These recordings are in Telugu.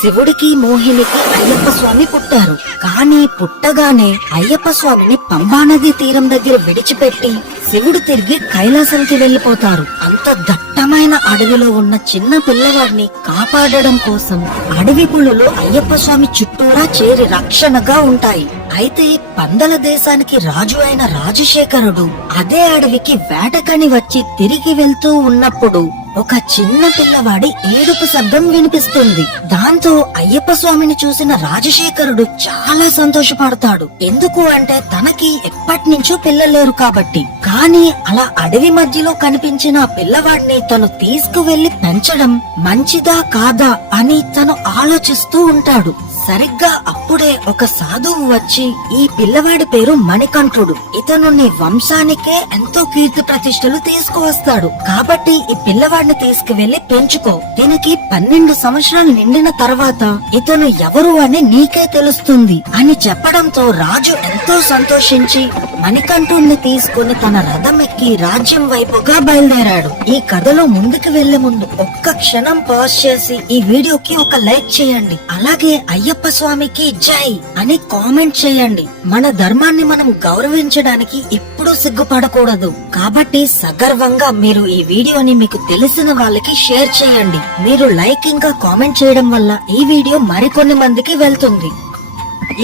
శివుడికి మోహినికి అయ్యప్ప స్వామి పుట్టారు. కానీ పుట్టగానే అయ్యప్ప స్వామిని పంబానది తీరం దగ్గర విడిచిపెట్టి శివుడు తిరిగి కైలాసానికి వెళ్లిపోతారు. అంత దట్టమైన అడవిలో ఉన్న చిన్న పిల్లవాడిని కాపాడడం కోసం అడవి పులులు అయ్యప్ప స్వామి చుట్టూరా చేరి రక్షణగా ఉంటాయి. అయితే పందల దేశానికి రాజు అయిన రాజశేఖరుడు అదే అడవికి వేటకని వచ్చి తిరిగి వెళ్తూ ఉన్నప్పుడు ఒక చిన్న పిల్లవాడి ఏడుపు శబ్దం వినిపిస్తుంది. దాంతో అయ్యప్ప స్వామిని చూసిన రాజశేఖరుడు చాలా సంతోషపడతాడు. ఎందుకు అంటే తనకి ఎప్పటినుంచో పిల్లలేరు కాబట్టి. కానీ అలా అడవి మధ్యలో కనిపించిన ఆ పిల్లవాడిని తను తీసుకువెళ్లి పెంచడం మంచిదా కాదా అని తను ఆలోచిస్తూ ఉంటాడు. సరిగ్గా అప్పుడే ఒక సాధువు వచ్చి, ఈ పిల్లవాడి పేరు మణికంఠుడు, ఇతను నీ వంశానికే ఎంతో కీర్తి ప్రతిష్టలు తీసుకువస్తాడు, కాబట్టి ఈ పిల్లవాడిని తీసుకువెళ్లి పెంచుకో. దీనికి 12 సంవత్సరాలు నిండిన తర్వాత ఇతను ఎవరు అని నీకే తెలుస్తుంది అని చెప్పడంతో రాజు ఎంతో సంతోషించి మణికంఠుడిని తీసుకుని తన రథం ఎక్కి రాజ్యం వైపుగా బయలుదేరాడు. ఈ కథలో ముందుకు వెళ్లే ముందు ఒక్క క్షణం పాజ్ చేసి ఈ వీడియోకి ఒక లైక్ చేయండి. అలాగే అయ్యప్ప స్వామికి జై అని కామెంట్ చేయండి. మన ధర్మాన్ని మనం గౌరవించడానికి ఎప్పుడూ సిగ్గుపడకూడదు. కాబట్టి సగర్వంగా మీరు ఈ వీడియోని మీకు తెలిసిన వాళ్ళకి షేర్ చేయండి. మీరు లైక్ ఇంకా కామెంట్ చేయడం వల్ల ఈ వీడియో మరికొన్ని మందికి వెళ్తుంది.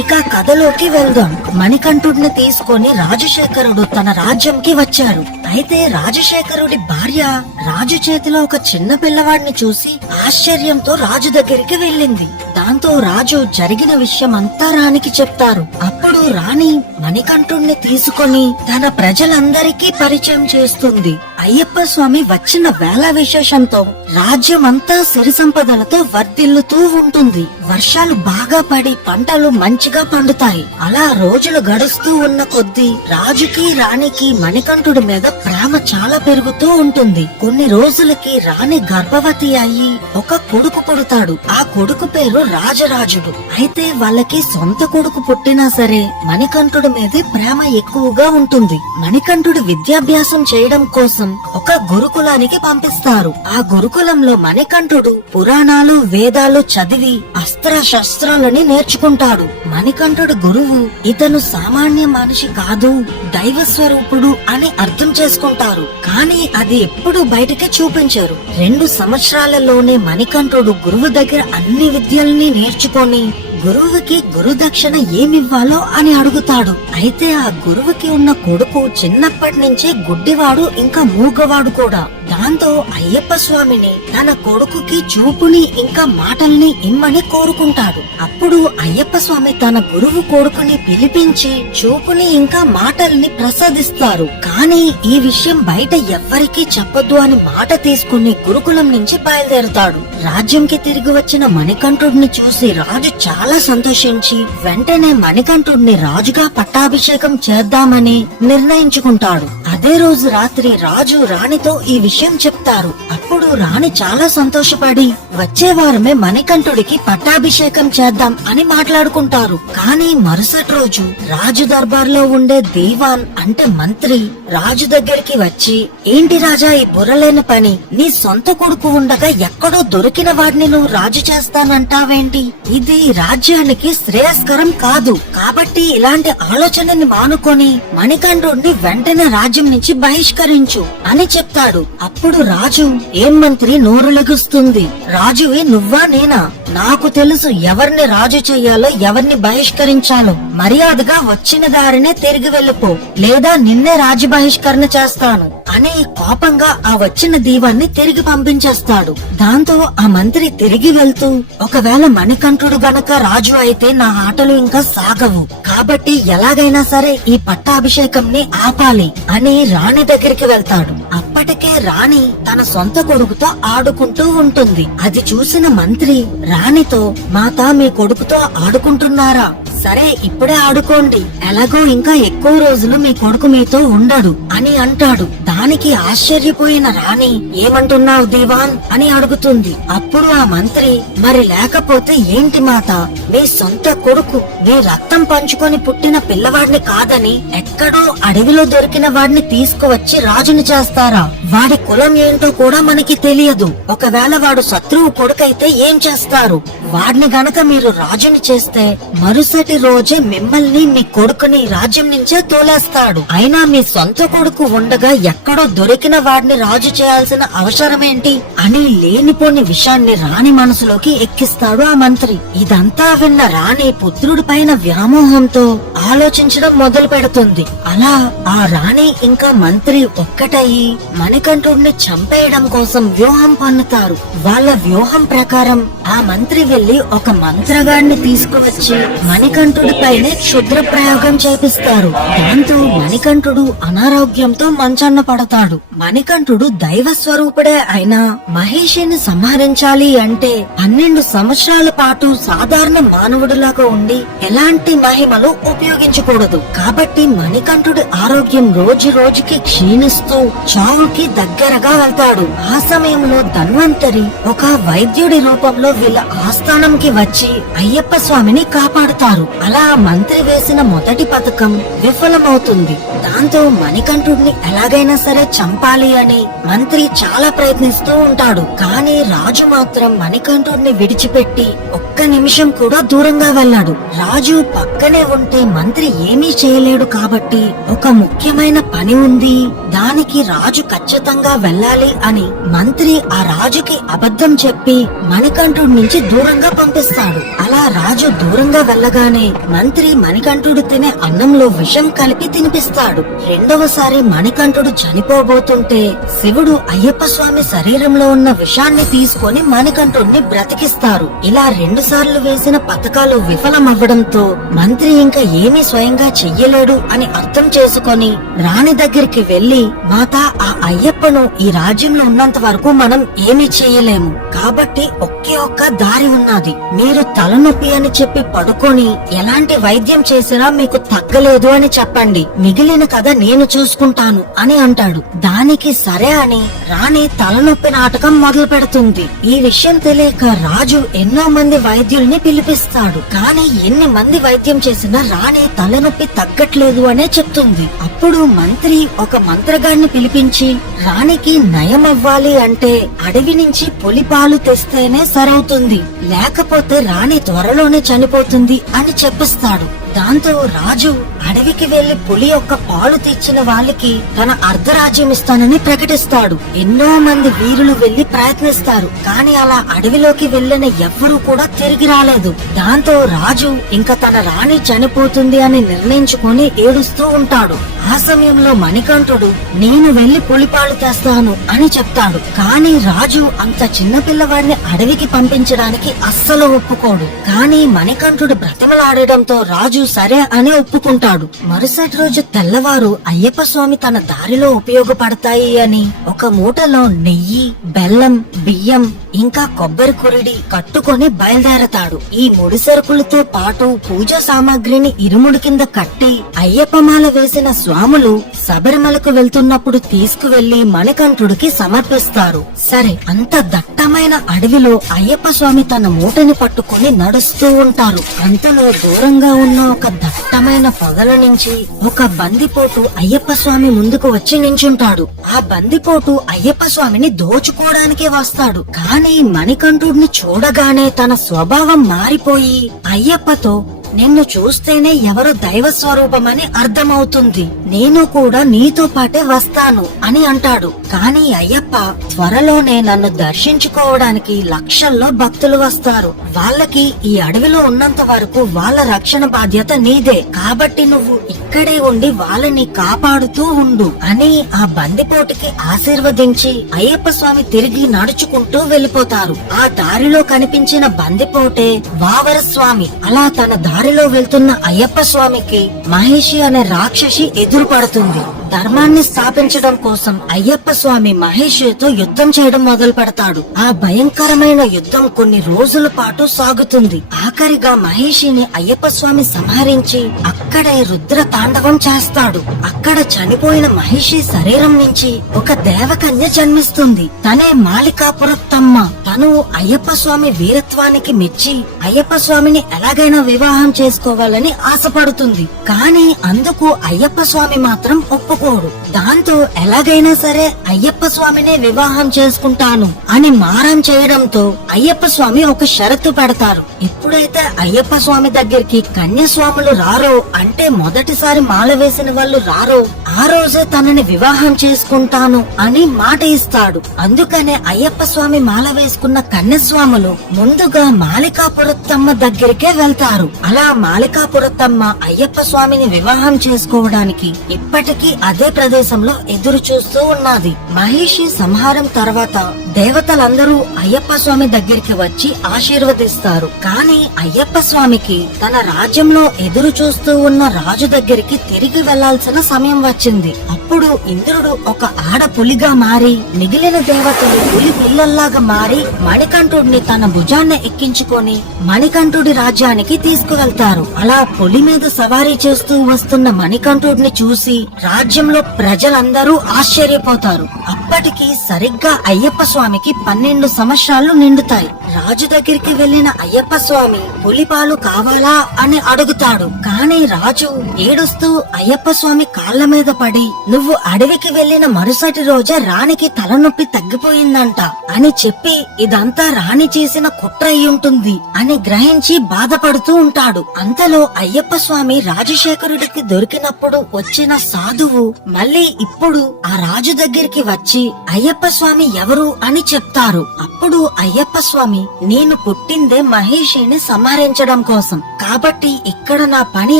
ఇక కథలోకి వెళ్దాం. మణికంఠుడిని తీసుకొని రాజశేఖరుడు తన రాజ్యంకి వచ్చారు. అయితే రాజశేఖరుడి భార్య రాజు చేతిలో ఒక చిన్న పిల్లవాడిని చూసి ఆశ్చర్యంతో రాజు దగ్గరికి వెళ్ళింది. దాంతో రాజు జరిగిన విషయం అంతా రాణికి చెప్తారు. అప్పుడు రాణి మణికంఠుడిని తీసుకొని తన ప్రజలందరికీ పరిచయం చేస్తుంది. అయ్యప్ప స్వామి వచ్చిన వేళ విశేషంతో రాజ్యం అంతా సిరి సంపదలతో వర్ధిల్లుతూ ఉంటుంది. వర్షాలు బాగా పడి పంటలు మంచిగా పండుతాయి. అలా రోజులు గడుస్తూ ఉన్న కొద్దీ రాజుకి రాణికి మణికంఠుడి మీద ప్రేమ చాలా పెరుగుతూ ఉంటుంది. కొన్ని రోజులకి రాణి గర్భవతి అయ్యి ఒక కొడుకు పుడతాడు. ఆ కొడుకు పేరు రాజరాజుడు. అయితే వాళ్ళకి సొంత కొడుకు పుట్టినా సరే మణికంఠుడి మీదే ప్రేమ ఎక్కువగా ఉంటుంది. మణికంఠుడి విద్యాభ్యాసం చేయడం కోసం ఒక గురుకులానికి పంపిస్తారు. ఆ గురుకులంలో మణికంఠుడు పురాణాలు వేదాలు చదివి అస్త్ర శస్త్రాలని నేర్చుకుంటాడు. మణికంఠుడు గురువు ఇతను సామాన్య మనిషి కాదు, దైవ స్వరూపుడు అని అర్థం చేసుకుంటారు. కానీ అది ఎప్పుడు బయటకి చూపించారు. 2 సంవత్సరాలలోనే మణికంఠుడు గురువు దగ్గర అన్ని విద్యల్ని నేర్చుకొని గురువుకి గురుదక్షిణ ఏమివ్వాలో అని అడుగుతాడు. అయితే ఆ గురువుకి ఉన్న కొడుకు చిన్నప్పటి నుంచే గుడ్డివాడు ఇంకా మూగవాడు కూడా. దాంతో అయ్యప్ప స్వామిని తన కొడుకుకి చూపుని ఇంకా మాటల్ని ఇమ్మని కోరుకుంటాడు. అప్పుడు అయ్యప్ప స్వామి తన గురువు కొడుకుని పిలిపించి చూపుని ఇంకా మాటల్ని ప్రసాదిస్తారు. కానీ ఈ విషయం బయట ఎవ్వరికీ చెప్పొద్దు అని మాట తీసుకుని గురుకులం నుంచి బయలుదేరుతాడు. రాజ్యంకి తిరిగి వచ్చిన మణికంఠుడిని చూసి రాజు చాలా సంతోషించి వెంటనే మణికంఠుడిని రాజుగా పట్టాభిషేకం చేద్దామని నిర్ణయించుకుంటాడు. అదే రోజు రాత్రి రాజు రాణితో ఈ విషయం చెప్తారు. అప్పుడు రాణి చాలా సంతోషపడి వచ్చే వారమే మణికంఠుడికి పట్టాభిషేకం చేద్దాం అని మాట్లాడుకుంటారు. కానీ మరుసటి రోజు రాజు దర్బార్లో ఉండే దీవాన్ అంటే మంత్రి రాజు దగ్గరికి వచ్చి, ఏంటి రాజా ఈ బుర్రలేని పని, నీ సొంత కొడుకు ఉండగా ఎక్కడో దొరికిన వాడిని నువ్వు రాజు చేస్తానంటావేంటి? ఇది రాజ్యానికి శ్రేయస్కరం కాదు. కాబట్టి ఇలాంటి ఆలోచనని మానుకొని మణికంఠుడిని వెంటనే రాజ్యం నుంచి బహిష్కరించు అని చెప్తాడు. అప్పుడు రాజు, ఏం మంత్రి నోరు లెగుస్తుంది, రాజువి నువ్వా నేనా? నాకు తెలుసు ఎవరిని రాజు చెయ్యాలో ఎవరిని బహిష్కరించాలో. మర్యాదగా వచ్చిన దారినే తిరిగి వెళ్ళిపో, లేదా నిన్నే రాజు బహిష్కరణ చేస్తాను అని కోపంగా ఆ వచ్చిన దీవాన్ని తిరిగి పంపించేస్తాడు. దాంతో ఆ మంత్రి తిరిగి వెళ్తూ, ఒకవేళ మణికంఠుడు గనక రాజు అయితే నా ఆటలు ఇంకా సాగవు, కాబట్టి ఎలాగైనా సరే ఈ పట్టాభిషేకంని ఆపాలి అని రాణి దగ్గరికి వెళ్తాడు. అప్పటికే రాణి తన సొంత కొడుకుతో ఆడుకుంటూ ఉంటుంది. అది చూసిన మంత్రి రాణితో, మాత మీ కొడుకుతో ఆడుకుంటున్నారా? సరే ఇప్పుడే ఆడుకోండి, ఎలాగో ఇంకా ఎక్కువ రోజులు మీ కొడుకు మీతో ఉండడు అని అంటాడు. దానికి ఆశ్చర్యపోయిన రాణి, ఏమంటున్నావు దీవాన్ అని అడుగుతుంది. అప్పుడు ఆ మంత్రి, మరి లేకపోతే ఏంటి మాత, మీ సొంత కొడుకు మీ రక్తం పంచుకొని పుట్టిన పిల్లవాడిని కాదని ఎక్కడో అడవిలో దొరికిన వాడిని తీసుకువచ్చి రాజుని చేస్తారా? వాడి కులం ఏంటో కూడా మనకి తెలియదు. ఒకవేళ వాడు శత్రువు కొడుకైతే ఏం చేస్తారు? వాడిని గనక మీరు రాజుని చేస్తే మరుసటి రోజే మిమ్మల్ని మీ కొడుకుని రాజ్యం నుంచే తోలేస్తాడు. అయినా మీ సొంత కొడుకు ఉండగా ఎక్కడో దొరికిన వాడిని రాజు చేయాల్సిన అవసరమేంటి అని లేనిపోని విషయాన్ని రాణి మనసులోకి ఎక్కిస్తాడు ఆ మంత్రి. ఇదంతా విన్న రాణి పుత్రుడి పైన వ్యామోహంతో ఆలోచించడం మొదలు పెడుతుంది. అలా ఆ రాణి ఇంకా మంత్రి ఒక్కటయ్యి మణికంఠుడిని చంపేయడం కోసం వ్యూహం పన్నుతారు. వాళ్ళ వ్యూహం ప్రకారం ఆ మంత్రి వెళ్లి ఒక మంత్రగాడిని తీసుకువచ్చి మణికంఠుడి పైనే క్షుద్ర ప్రయోగం చేపిస్తారు. దాంతో మణికంఠుడు అనారోగ్యంతో మంచాన్న పడతాడు. మణికంఠుడు దైవ స్వరూపుడే అయినా మహేషిని సంహరించాలి అంటే 12 సంవత్సరాల పాటు సాధారణ మానవుడిలాగా ఉండి ఎలాంటి మహిమలు ఉపయోగించకూడదు. కాబట్టి మణికంఠుడి ఆరోగ్యం రోజు రోజుకి క్షీణిస్తూ చావుకి దగ్గరగా వెళ్తాడు. ఆ సమయంలో ధన్వంతరి ఒక వైద్యుడి రూపంలో వీళ్ళ ఆస్థానంకి వచ్చి అయ్యప్ప స్వామిని కాపాడుతారు. అలా మంత్రి వేసిన మొదటి పథకం విఫలమవుతుంది. దాంతో మణికంఠుడిని ఎలాగైనా సరే చంపాలి అని మంత్రి చాలా ప్రయత్నిస్తూ ఉంటాడు. కానీ రాజు మాత్రం మణికంఠుడిని విడిచిపెట్టి ఒక్క నిమిషం కూడా దూరంగా వెళ్ళాడు. రాజు పక్కనే ఉంటే మంత్రి ఏమీ చేయలేడు కాబట్టి ఒక ముఖ్యమైన పని ఉంది, దానికి రాజు ఖచ్చితంగా వెళ్ళాలి అని మంత్రి ఆ రాజుకి అబద్ధం చెప్పి మణికంఠుడి నుంచి దూరంగా పంపిస్తాడు. అలా రాజు దూరంగా వెళ్ళగానే మంత్రి మణికంఠుడు తినే అన్నంలో విషం కలిపి తినిపిస్తాడు. రెండవసారి మణికంఠుడు చనిపోబోతుంటే శివుడు అయ్యప్ప స్వామి శరీరంలో ఉన్న విషాన్ని తీసుకొని మణికంఠుడిని బ్రతికిస్తారు. ఇలా 2 సార్లు వేసిన పథకాలు విఫలమవ్వడంతో మంత్రి ఇంకా ఏమీ స్వయంగా చెయ్యలేడు అని అర్థం చేసుకొని రాణి దగ్గరికి వెళ్లి, మాత, ఆ అయ్యప్పను ఈ రాజ్యంలో ఉన్నంత వరకు మనం ఏమీ చేయలేము. కాబట్టి ఒకే ఒక్క దారి ఉన్నది. మీరు తలనొప్పి అని చెప్పి పడుకొని ఎలాంటి వైద్యం చేసినా మీకు తగ్గలేదు అని చెప్పండి. మిగిలిన కథ నేను చూసుకుంటాను అని అంటాడు. దానికి సరే అని రాణి తలనొప్పి నాటకం మొదలు పెడుతుంది. ఈ విషయం తెలియక రాజు ఎన్నో మంది వైద్యుల్ని పిలిపిస్తాడు. కానీ ఎన్ని మంది వైద్యం చేసినా రాణి తలనొప్పి తగ్గట్లేదు అనే చెప్తుంది. అప్పుడు మంత్రి ఒక మంత్రగాడిని పిలిపించి రాణికి నయం అవ్వాలి అంటే అడవి నుంచి పులి పాలు తెస్తేనే సరవుతుంది, లేకపోతే రాణి త్వరలోనే చనిపోతుంది అని చెప్పిస్తాడు. దాంతో రాజు అడవికి వెళ్లి పులి యొక్క పాలు తెచ్చిన వాళ్ళకి తన అర్ధరాజ్యం ఇస్తానని ప్రకటిస్తాడు. ఎన్నో మంది వీరులు వెళ్లి ప్రయత్నిస్తారు. కానీ అలా అడవిలోకి వెళ్లిన ఎవ్వరూ కూడా తిరిగి రాలేదు. దాంతో రాజు ఇంకా తన రాణి చనిపోతుంది అని నిర్ణయించుకొని ఏడుస్తూ ఉంటాడు. ఆ సమయంలో మణికంఠుడు నేను వెళ్లి పులిపాలు తెస్తాను అని చెప్తాడు. కానీ రాజు అంత చిన్న పిల్లవాడిని అడవికి పంపించడానికి అస్సలు ఒప్పుకోడు. కానీ మణికంఠుడు బ్రతిమలాడడంతో రాజు సరే అని ఒప్పుకుంటాడు. మరుసటి రోజు తెల్లవారు అయ్యప్ప స్వామి తన దారిలో ఉపయోగపడతాయి అని ఒక మూటలో నెయ్యి, బెల్లం, బియ్యం ఇంకా కొబ్బరి కురిడి కట్టుకొని బయలుదేరతాడు. ఈ ముడి సరుకులతో పాటు పూజా సామాగ్రిని ఇరుముడి కింద కట్టి అయ్యప్పమాల వేసిన స్వాములు శబరిమలకు వెళ్తున్నప్పుడు తీసుకువెళ్లి మణికంఠుడికి సమర్పిస్తారు. సరే, అంత దట్టమైన అడవిలో అయ్యప్ప స్వామి తన మూటని పట్టుకొని నడుస్తూ ఉంటారు. అంతలో దూరంగా ఉన్న ఒక దట్టమైన పొదల నుంచి ఒక బందిపోటు అయ్యప్ప స్వామి ముందుకు వచ్చి నించుంటాడు. ఆ బందిపోటు అయ్యప్ప స్వామిని దోచుకోవడానికే వస్తాడు. కానీ మణికంఠుడిని చూడగానే తన స్వభావం మారిపోయి అయ్యప్పతో, నిన్ను చూస్తేనే ఎవరు దైవ స్వరూపమని అర్థమవుతుంది, నేను కూడా నీతో పాటే వస్తాను అని అంటాడు. కానీ అయ్యప్ప, త్వరలోనే నన్ను దర్శించుకోవడానికి లక్షల్లో భక్తులు వస్తారు. వాళ్ళకి ఈ అడవిలో ఉన్నంత వరకు వాళ్ళ రక్షణ బాధ్యత నీదే. కాబట్టి నువ్వు ఇక్కడే ఉండి వాళ్ళని కాపాడుతూ ఉండు అని ఆ బందిపోటుకి ఆశీర్వదించి అయ్యప్ప స్వామి తిరిగి నడుచుకుంటూ వెళ్లిపోతారు. ఆ దారిలో కనిపించిన బందిపోటే వావర స్వామి. అలా తన దారిలో వెళ్తున్న అయ్యప్ప స్వామికి మహేషి అనే రాక్షసి ఎదురుపడుతుంది. ధర్మాన్ని స్థాపించడం కోసం అయ్యప్ప స్వామి మహేషితో యుద్ధం చేయడం మొదలు పెడతాడు. ఆ భయంకరమైన యుద్ధం కొన్ని రోజుల పాటు సాగుతుంది. ఆఖరిగా మహేషిని అయ్యప్ప స్వామి సంహరించి అక్కడ అక్కడే రుద్ర తాండవం చేస్తాడు. అక్కడ చనిపోయిన మహిషి శరీరం నుంచి ఒక దేవకన్య జన్మిస్తుంది. తనే మాలికాపురత్తమ్మ. తను అయ్యప్ప స్వామి వీరత్వానికి మెచ్చి అయ్యప్ప స్వామిని ఎలాగైనా వివాహం చేసుకోవాలని ఆశపడుతుంది. కానీ అందుకు అయ్యప్ప స్వామి మాత్రం ఒప్పుకోడు. దాంతో ఎలాగైనా సరే అయ్యప్ప స్వామినే వివాహం చేసుకుంటాను అని మారం చేయడంతో అయ్యప్ప స్వామి ఒక షరతు పెడతారు. ఎప్పుడైతే అయ్యప్ప స్వామి దగ్గరికి కన్యాస్వాములు రారో, అంటే మొదటిసారి మాల వేసిన వాళ్ళు రారో, ఆ రోజే తనని వివాహం చేసుకుంటాను అని మాట ఇస్తాడు. అందుకనే అయ్యప్ప స్వామి మాల వేసుకున్న కన్యాస్వాములు ముందుగా మాలికాపురత్తమ్మ దగ్గరికే వెళ్తారు. అలా మాలికాపురత్తమ్మ అయ్యప్ప స్వామిని వివాహం చేసుకోవడానికి ఇప్పటికీ అదే ప్రదేశంలో ఎదురు చూస్తూ ఉన్నది. మహిషి సంహారం తర్వాత దేవతలందరూ అయ్యప్ప స్వామి దగ్గరికి వచ్చి ఆశీర్వదిస్తారు. కానీ అయ్యప్ప స్వామికి తన రాజ్యంలో ఎదురు చూస్తూ ఉన్న రాజు దగ్గరికి తిరిగి వెళ్లాల్సిన సమయం వచ్చింది. అప్పుడు ఇంద్రుడు ఒక ఆడ పులిగా మారి మిగిలిన దేవతలు పులి పిల్లల్లాగా మారి మణికంఠుడిని తన భుజాన్ని ఎక్కించుకొని మణికంఠుడి రాజ్యానికి తీసుకువెళ్తారు. అలా పులి మీద సవారీ చేస్తూ వస్తున్న మణికంఠుడిని చూసి రాజ్యంలో ప్రజలందరూ ఆశ్చర్యపోతారు. అప్పటికి సరిగ్గా అయ్యప్ప స్వామికి 12 సంవత్సరాలు నిండుతాయి. రాజు దగ్గరికి వెళ్లిన అయ్యప్ప స్వామి పులిపాలు కావాలా అని అడుగుతాడు. కానీ రాజు ఏడుస్తూ అయ్యప్ప స్వామి కాళ్ల మీద పడి, నువ్వు అడవికి వెళ్లిన మరుసటి రోజే రాణికి తలనొప్పి తగ్గిపోయిందంట అని చెప్పి ఇదంతా రాణి చేసిన కుట్ర అయి ఉంటుంది అని గ్రహించి బాధపడుతూ ఉంటాడు. అంతలో అయ్యప్ప స్వామి రాజశేఖరుడికి దొరికినప్పుడు వచ్చిన సాధువు మళ్ళీ ఇప్పుడు ఆ రాజు దగ్గరికి వచ్చి అయ్యప్ప స్వామి ఎవరు అని చెప్తారు. అప్పుడు అయ్యప్ప స్వామి, నేను పుట్టిందే మహేషిని సంహరించడం కోసం, కాబట్టి ఇక్కడ నా పని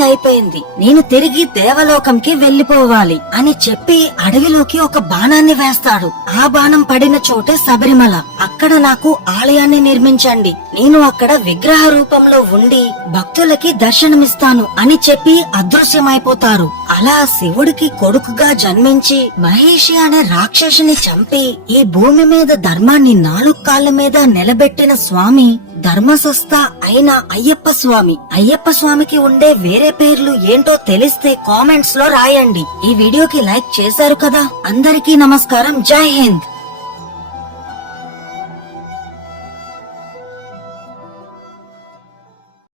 అయిపోయింది, నేను తిరిగి దేవలోకంకి వెళ్లిపోవాలి అని చెప్పి అడవిలోకి ఒక బాణాన్ని వేస్తాడు. ఆ బాణం పడిన చోటే శబరిమల. అక్కడ నాకు ఆలయాన్ని నిర్మించండి, నేను అక్కడ విగ్రహ రూపంలో ఉండి భక్తులకి దర్శనమిస్తాను అని చెప్పి అదృశ్యమైపోతారు. అలా శివుడికి కొడుకుగా జన్మించి మహేషి అనే రాక్షసుని చంపి ఈ భూమి మీద ధర్మాన్ని 4 కాళ్ల మీద నిలబెట్టిన స్వామి ధర్మసస్థ అయిన అయ్యప్ప స్వామి. అయ్యప్ప స్వామికి ఉండే వేరే పేర్లు ఏంటో తెలిస్తే కామెంట్స్ లో రాయండి. ఈ వీడియోకి లైక్ చేశారు కదా. అందరికీ నమస్కారం. జై హింద్.